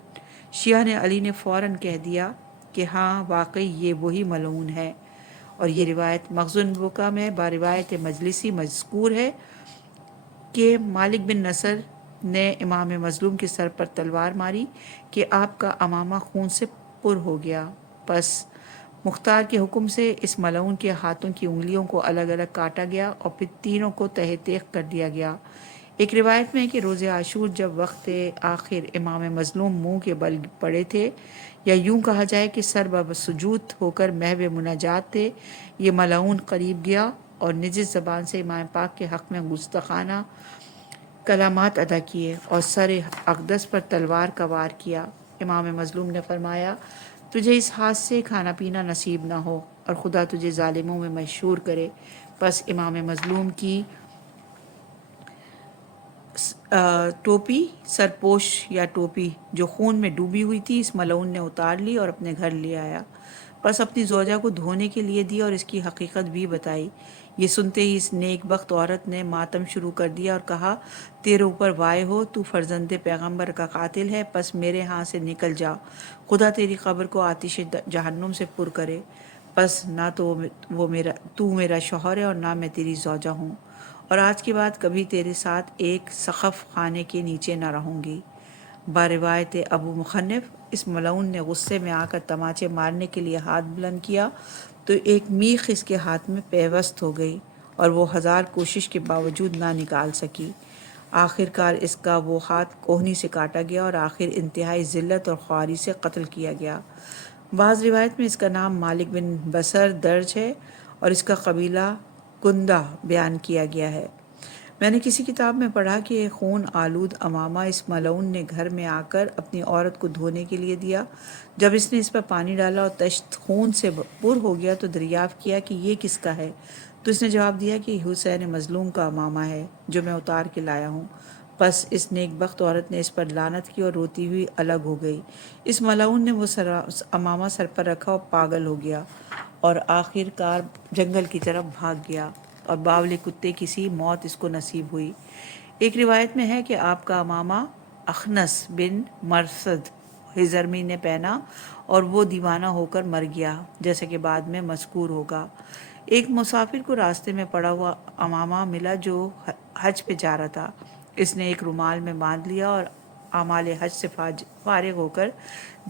شیعہ نے علی نے فوراً کہہ دیا کہ ہاں واقعی یہ وہی ملعون ہے، اور یہ روایت مخزن البکا میں باروایت مجلسی مذکور ہے کہ مالک بن نصر نے امام مظلوم کے سر پر تلوار ماری کہ آپ کا امامہ خون سے پر ہو گیا۔ پس مختار کے حکم سے اس ملعون کے ہاتھوں کی انگلیوں کو الگ الگ کاٹا گیا اور پھر تینوں کو تہہ تیغ کر دیا گیا۔ ایک روایت میں ہے کہ روز عاشور جب وقت آخر امام مظلوم منہ کے بل پڑے تھے، یا یوں کہا جائے کہ سر بسجود ہو کر محو مناجات تھے، یہ ملعون قریب گیا اور نجس زبان سے امام پاک کے حق میں گستاخانہ کلامات ادا کیے اور سر اقدس پر تلوار کا وار کیا۔ امام مظلوم نے فرمایا، تجھے اس ہاتھ سے کھانا پینا نصیب نہ ہو اور خدا تجھے ظالموں میں مشہور کرے۔ پس امام مظلوم کی ٹوپی، سرپوش یا ٹوپی جو خون میں ڈوبی ہوئی تھی، اس ملعون نے اتار لی اور اپنے گھر لے آیا۔ پس اپنی زوجہ کو دھونے کے لیے دی اور اس کی حقیقت بھی بتائی۔ یہ سنتے ہی اس نیک بخت عورت نے ماتم شروع کر دیا اور کہا، تیرے اوپر وائے ہو، تو فرزند پیغمبر کا قاتل ہے، پس میرے ہاں سے نکل جا، خدا تیری قبر کو آتش جہنم سے پر کرے، پس نہ تو تو میرا شوہر ہے اور نہ میں تیری زوجہ ہوں، اور آج کے بعد کبھی تیرے ساتھ ایک سقف خانے کے نیچے نہ رہوں گی۔ باروایت ابو مخنف، اس ملعون نے غصے میں آ کر تماچے مارنے کے لیے ہاتھ بلند کیا تو ایک میخ اس کے ہاتھ میں پیوست ہو گئی اور وہ 1000 کوشش کے باوجود نہ نکال سکی۔ آخر کار اس کا وہ ہاتھ کوہنی سے کاٹا گیا اور آخر انتہائی ذلت اور خواری سے قتل کیا گیا۔ بعض روایت میں اس کا نام مالک بن بصر درج ہے اور اس کا قبیلہ کندہ بیان کیا گیا ہے۔ میں نے کسی کتاب میں پڑھا کہ خون آلود امامہ اس ملعون نے گھر میں آ کر اپنی عورت کو دھونے کے لیے دیا۔ جب اس نے اس پر پانی ڈالا اور تشت خون سے پر ہو گیا تو دریافت کیا کہ یہ کس کا ہے، تو اس نے جواب دیا کہ حسین مظلوم کا امامہ ہے جو میں اتار کے لایا ہوں۔ پس اس نیک بخت عورت نے اس پر لعنت کی اور روتی ہوئی الگ ہو گئی۔ اس ملعون نے وہ امامہ سر پر رکھا اور پاگل ہو گیا اور آخر کار جنگل کی طرف بھاگ گیا اور باولی کتے کی سی موت اس کو نصیب ہوئی۔ ایک روایت میں ہے کہ آپ کا امامہ اخنس بن مرثد ہزرمی نے پہنا اور وہ دیوانہ ہو کر مر گیا، جیسا کہ بعد میں مذکور ہوگا۔ ایک مسافر کو راستے میں پڑا ہوا امامہ ملا جو حج پہ جا رہا تھا۔ اس نے ایک رومال میں باندھ لیا اور اعمال حج سے فارغ ہو کر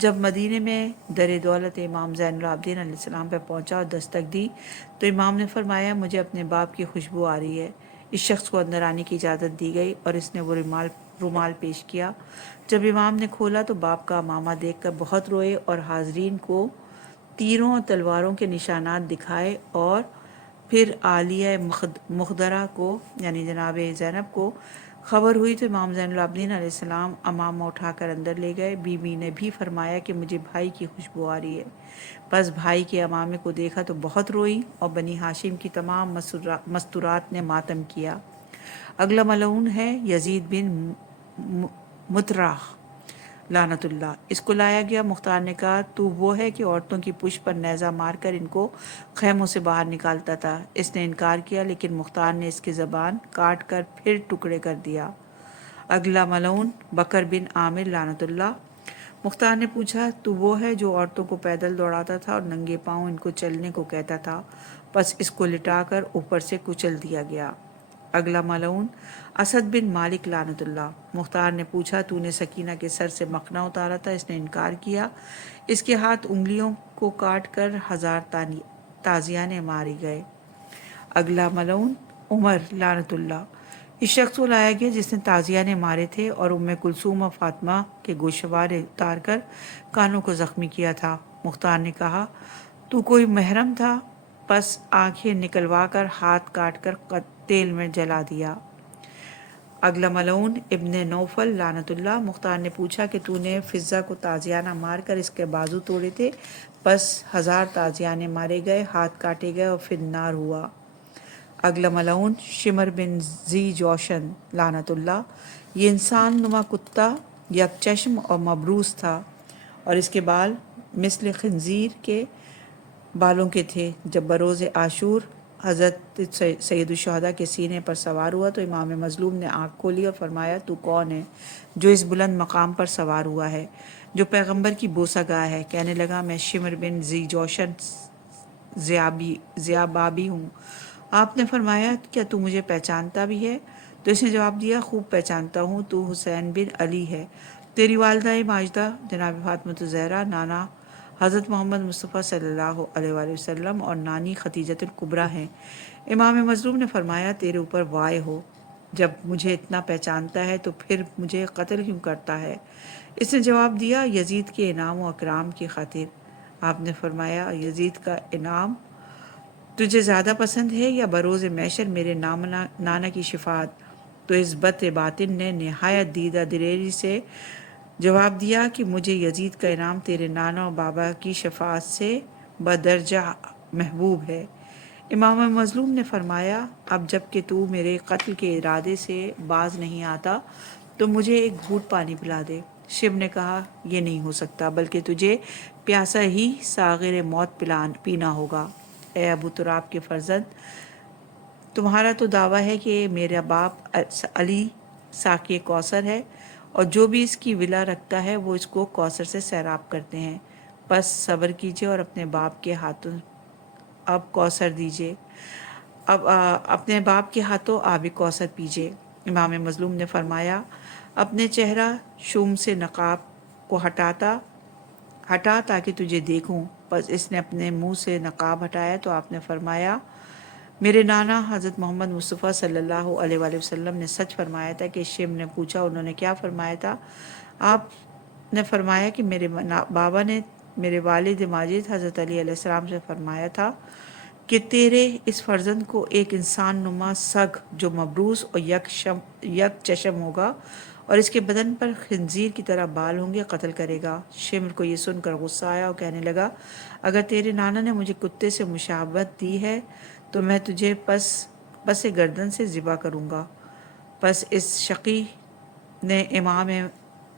جب مدینے میں در دولت امام زین العابدین علیہ السلام پہ پہنچا اور دستک دی تو امام نے فرمایا، مجھے اپنے باپ کی خوشبو آ رہی ہے۔ اس شخص کو اندر آنے کی اجازت دی گئی اور اس نے وہ رومال پیش کیا۔ جب امام نے کھولا تو باپ کا امامہ دیکھ کر بہت روئے اور حاضرین کو تیروں اور تلواروں کے نشانات دکھائے، اور پھر عالیہ مخدرہ کو یعنی جناب زینب کو خبر ہوئی تو امام زین العابدین علیہ السلام امامہ اٹھا کر اندر لے گئے۔ بی بی نے بھی فرمایا کہ مجھے بھائی کی خوشبو آ رہی ہے۔ پس بھائی کے امامے کو دیکھا تو بہت روئی اور بنی ہاشم کی تمام مستورات نے ماتم کیا۔ اگلا ملعون ہے یزید بن مطرح لعنت اللہ، اس کو لایا گیا۔ مختار نے کہا، تو وہ ہے کہ عورتوں کی پشت پر نیزہ مار کر ان کو خیموں سے باہر نکالتا تھا۔ اس نے انکار کیا لیکن مختار نے اس کی زبان کاٹ کر پھر ٹکڑے کر دیا۔ اگلا ملعون بکر بن عامر لعنت اللہ، مختار نے پوچھا، تو وہ ہے جو عورتوں کو پیدل دوڑاتا تھا اور ننگے پاؤں ان کو چلنے کو کہتا تھا، پس اس کو لٹا کر اوپر سے کچل دیا گیا۔ اگلا ملعون اسد بن مالک لعنت اللہ، مختار نے پوچھا، تو نے سکینہ کے سر سے مخنا اتارا تھا؟ اس نے انکار کیا۔ اس کے ہاتھ انگلیوں کو کاٹ کر 1000 تازیانے مارے گئے۔ اگلا ملعون عمر لعنت اللہ، اس شخص کو لایا گیا جس نے تازیانے مارے تھے اور ام کلثوم اور فاطمہ کے گوشوارے اتار کر کانوں کو زخمی کیا تھا۔ مختار نے کہا، تو کوئی محرم تھا؟ پس آنکھیں نکلوا کر ہاتھ کاٹ کر تیل میں جلا دیا۔ اگلا ملعون ابن نوفل لعنت اللہ، مختار نے پوچھا کہ تو نے فضہ کو تازیانہ مار کر اس کے بازو توڑے تھے، پس 1000 تازیانے مارے گئے، ہاتھ کاٹے گئے اور پھر نار ہوا۔ اگلا ملعون شمر بن ذی جوشن لعنت اللہ، یہ انسان نما کتا یک چشم اور مبروس تھا اور اس کے بال مثل خنزیر کے بالوں کے تھے۔ جب بروز عاشور حضرت سید الشہداء کے سینے پر سوار ہوا تو امام مظلوم نے آنکھ کھولی اور فرمایا، تو کون ہے جو اس بلند مقام پر سوار ہوا ہے جو پیغمبر کی بوسہ گاہ ہے؟ کہنے لگا، میں شمر بن ذی جوشن ضیابابی ہوں۔ آپ نے فرمایا، کیا تو مجھے پہچانتا بھی ہے؟ تو اس نے جواب دیا، خوب پہچانتا ہوں، تو حسین بن علی ہے، تیری والدہ ماجدہ جناب فاطمہ الزہرا، نانا حضرت محمد مصطفیٰ صلی اللہ علیہ وآلہ وسلم اور نانی خدیجۃ الکبریٰ ہیں۔ امام مظلوم نے فرمایا تیرے اوپر وائے ہو، جب مجھے اتنا پہچانتا ہے تو پھر مجھے قتل کیوں کرتا ہے؟ اس نے جواب دیا یزید کے انعام و اکرام کی خاطر۔ آپ نے فرمایا یزید کا انعام تجھے زیادہ پسند ہے یا بروز محشر میرے نانا کی شفاعت؟ تو اس بت باطن نے نہایت دیدہ دلیری سے جواب دیا کہ مجھے یزید کا انعام تیرے نانا و بابا کی شفاعت سے بدرجہ محبوب ہے۔ امام مظلوم نے فرمایا اب جب کہ تو میرے قتل کے ارادے سے باز نہیں آتا تو مجھے ایک گھونٹ پانی پلا دے۔ شب نے کہا یہ نہیں ہو سکتا، بلکہ تجھے پیاسا ہی ساغر موت پینا ہوگا۔ اے ابو تراب کے فرزند، تمہارا تو دعویٰ ہے کہ میرا باپ علی ساقی کوثر ہے، اور جو بھی اس کی ولا رکھتا ہے وہ اس کو کوثر سے سیراب کرتے ہیں۔ بس صبر کیجیے اور اپنے باپ کے ہاتھوں اب کوثر دیجیے، اب اپنے باپ کے ہاتھوں آب کوثر پیجیے۔ امام مظلوم نے فرمایا اپنے چہرہ شوم سے نقاب کو ہٹا تاکہ تجھے دیکھوں۔ بس اس نے اپنے منہ سے نقاب ہٹایا تو آپ نے فرمایا میرے نانا حضرت محمد مصطفیٰ صلی اللہ علیہ وآلہ وسلم نے سچ فرمایا تھا کہ شم نے پوچھا انہوں نے کیا فرمایا تھا؟ آپ نے فرمایا کہ میرے بابا نے میرے والد ماجد حضرت علی علیہ السلام سے فرمایا تھا کہ تیرے اس فرزند کو ایک انسان نما سگ جو مبروس اور یک چشم ہوگا اور اس کے بدن پر خنزیر کی طرح بال ہوں گے قتل کرے گا۔ شمر کو یہ سن کر غصہ آیا اور کہنے لگا اگر تیرے نانا نے مجھے کتے سے مشابہت دی ہے تو میں تجھے پس گردن سے ذبح کروں گا۔ پس اس شقی نے امام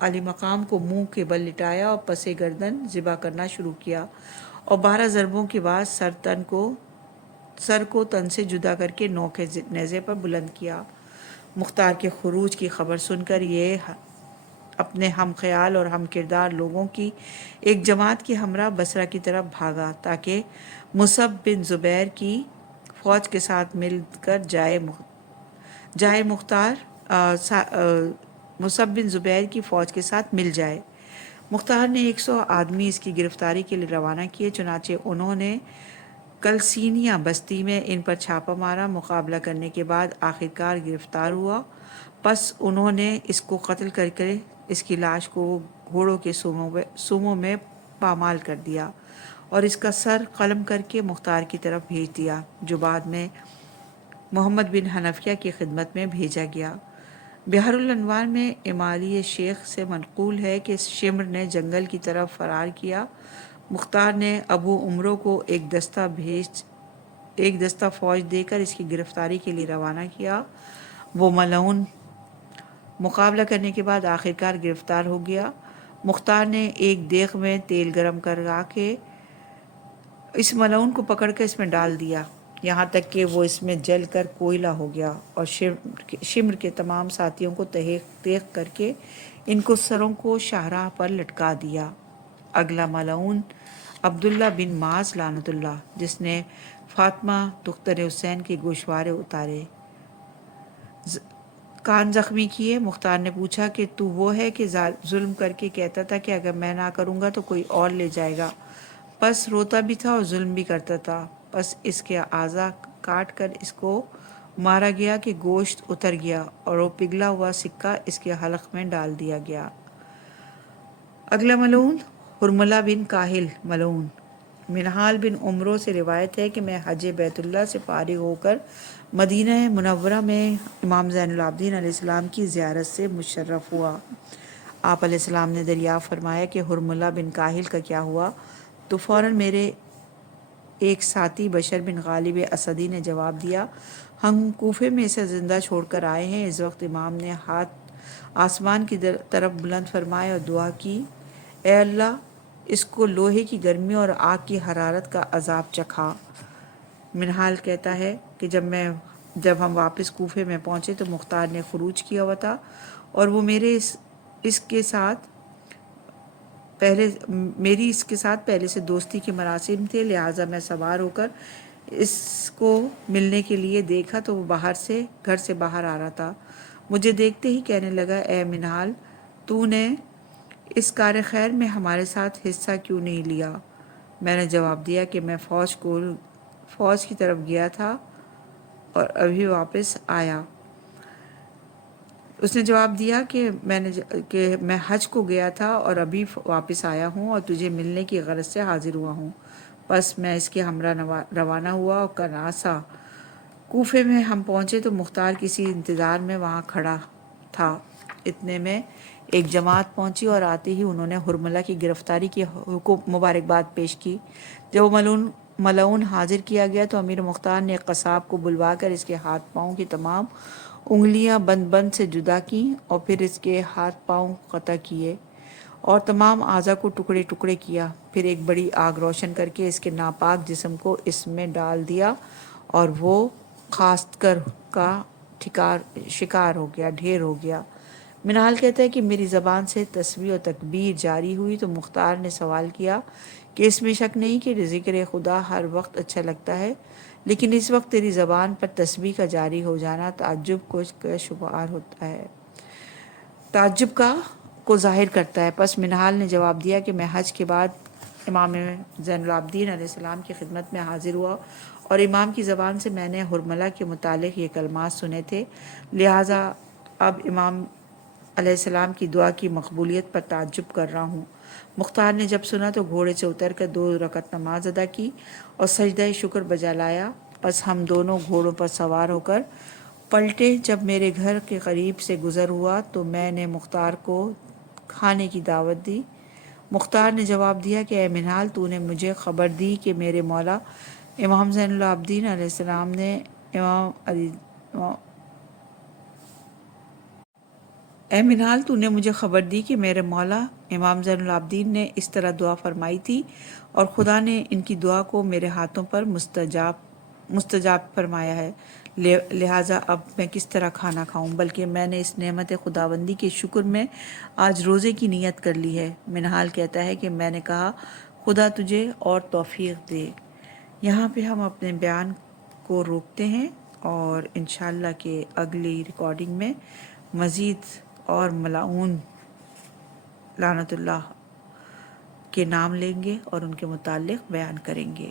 علی مقام کو منہ کے بل لٹایا اور پس گردن ذبح کرنا شروع کیا، اور 12 ضربوں کے بعد سر کو تن سے جدا کر کے نوک نیزے پر بلند کیا۔ مختار کے خروج کی خبر سن کر یہ اپنے ہم خیال اور ہم کردار لوگوں کی ایک جماعت کے ہمراہ بصرہ کی طرف بھاگا تاکہ مصعب بن زبیر کی فوج کے ساتھ مل کر مصعب بن زبیر کی فوج کے ساتھ مل جائے۔ مختار نے 100 آدمی اس کی گرفتاری کے لیے روانہ کیے، چنانچہ انہوں نے کلسینیا بستی میں ان پر چھاپہ مارا۔ مقابلہ کرنے کے بعد آخرکار گرفتار ہوا، پس انہوں نے اس کو قتل کر کے اس کی لاش کو گھوڑوں کے سوموں میں پامال کر دیا اور اس کا سر قلم کر کے مختار کی طرف بھیج دیا، جو بعد میں محمد بن حنفیہ کی خدمت میں بھیجا گیا۔ بحر الانوار میں امالی شیخ سے منقول ہے کہ شمر نے جنگل کی طرف فرار کیا۔ مختار نے ابو عمرو کو ایک دستہ فوج دے کر اس کی گرفتاری کے لیے روانہ کیا۔ وہ ملعون مقابلہ کرنے کے بعد آخرکار گرفتار ہو گیا۔ مختار نے ایک دیگ میں تیل گرم کرا کے اس ملعون کو پکڑ کر اس میں ڈال دیا، یہاں تک کہ وہ اس میں جل کر کوئلہ ہو گیا، اور شمر کے تمام ساتھیوں کو تیغ کر کے ان کو سروں کو شاہراہ پر لٹکا دیا۔ اگلا ملعون عبداللہ بن معاذ لعنت اللہ، جس نے فاطمہ دختر حسین کے گوشوارے اتارے، کان زخمی کیے۔ مختار نے پوچھا کہ تو وہ ہے کہ ظلم کر کے کہتا تھا کہ اگر میں نہ کروں گا تو کوئی اور لے جائے گا، پس روتا بھی تھا اور ظلم بھی کرتا تھا، پس اس کے اعضاء کاٹ کر اس کو مارا گیا کہ گوشت اتر گیا اور وہ پگھلا ہوا سکہ اس کے حلق میں ڈال دیا گیا۔ اگلا ملعون حرملہ بن کاہل ملعون۔ منہال بن عمرو سے روایت ہے کہ میں حج بیت اللہ سے فارغ ہو کر مدینہ منورہ میں امام زین العابدین علیہ السلام کی زیارت سے مشرف ہوا۔ آپ علیہ السلام نے دریافت فرمایا کہ حرملہ بن کاہل کا کیا ہوا؟ تو فوراً میرے ایک ساتھی بشر بن غالب اسدی نے جواب دیا ہم کوفے میں اسے زندہ چھوڑ کر آئے ہیں۔ اس وقت امام نے ہاتھ آسمان کی طرف بلند فرمائے اور دعا کی، اے اللہ اس کو لوہے کی گرمی اور آگ کی حرارت کا عذاب چکھا۔ منہال کہتا ہے کہ جب ہم واپس کوفے میں پہنچے تو مختار نے خروج کیا ہوا تھا اور وہ میری اس کے ساتھ پہلے سے دوستی کے مراسم تھے، لہٰذا میں سوار ہو کر اس کو ملنے کے لیے دیکھا تو وہ گھر سے باہر آ رہا تھا۔ مجھے دیکھتے ہی کہنے لگا، اے منہال، تو نے اس کار خیر میں ہمارے ساتھ حصہ کیوں نہیں لیا؟ میں نے جواب دیا کہ میں فوج کی طرف گیا تھا اور ابھی واپس آیا۔ اس نے جواب دیا کہ میں حج کو گیا تھا اور ابھی واپس آیا ہوں اور تجھے ملنے کی غرض سے حاضر ہوا ہوں۔ بس میں اس کے ہمراہ روانہ ہوا اور کناسا کوفے میں ہم پہنچے تو مختار کسی انتظار میں وہاں کھڑا تھا۔ اتنے میں ایک جماعت پہنچی اور آتے ہی انہوں نے حرملہ کی گرفتاری کی مبارکباد پیش کی۔ جب وہ ملعون حاضر کیا گیا تو امیر مختار نے ایک قصاب کو بلوا کر اس کے ہاتھ پاؤں کی تمام انگلیاں بند سے جدا کیں اور پھر اس کے ہاتھ پاؤں قطع کیے اور تمام اعضاء کو ٹکڑے ٹکڑے کیا۔ پھر ایک بڑی آگ روشن کر کے اس کے ناپاک جسم کو اس میں ڈال دیا اور وہ خاستگر کا شکار ہو گیا، ڈھیر ہو گیا۔ منہال کہتا ہے کہ میری زبان سے تسبیح و تکبیر جاری ہوئی تو مختار نے سوال کیا کہ اس میں شک نہیں کہ ذکر خدا ہر وقت اچھا لگتا ہے، لیکن اس وقت تیری زبان پر تسبیح کا جاری ہو جانا تعجب کا شمار ہوتا ہے، تعجب کو ظاہر کرتا ہے۔ پس منہال نے جواب دیا کہ میں حج کے بعد امام زین العابدین علیہ السلام کی خدمت میں حاضر ہوا اور امام کی زبان سے میں نے حرملہ کے متعلق یہ کلمات سنے تھے، لہٰذا اب امام علیہ السلام کی دعا کی مقبولیت پر تعجب کر رہا ہوں۔ مختار نے جب سنا تو گھوڑے سے اتر کر 2 رکعت نماز ادا کی اور سجدہ شکر بجا لایا۔ پس ہم دونوں گھوڑوں پر سوار ہو کر پلٹے۔ جب میرے گھر کے قریب سے گزر ہوا تو میں نے مختار کو کھانے کی دعوت دی۔ مختار نے جواب دیا کہ اے منہال، تو نے مجھے خبر دی کہ میرے مولا امام زین العابدین علیہ السلام نے اس طرح دعا فرمائی تھی اور خدا نے ان کی دعا کو میرے ہاتھوں پر مستجاب فرمایا ہے، لہٰذا اب میں کس طرح کھانا کھاؤں، بلکہ میں نے اس نعمت خداوندی کے شکر میں آج روزے کی نیت کر لی ہے۔ منہال کہتا ہے کہ میں نے کہا خدا تجھے اور توفیق دے۔ یہاں پہ ہم اپنے بیان کو روکتے ہیں اور انشاءاللہ کہ اگلی ریکارڈنگ میں مزید اور ملعون لعنت اللہ کے نام لیں گے اور ان کے متعلق بیان کریں گے۔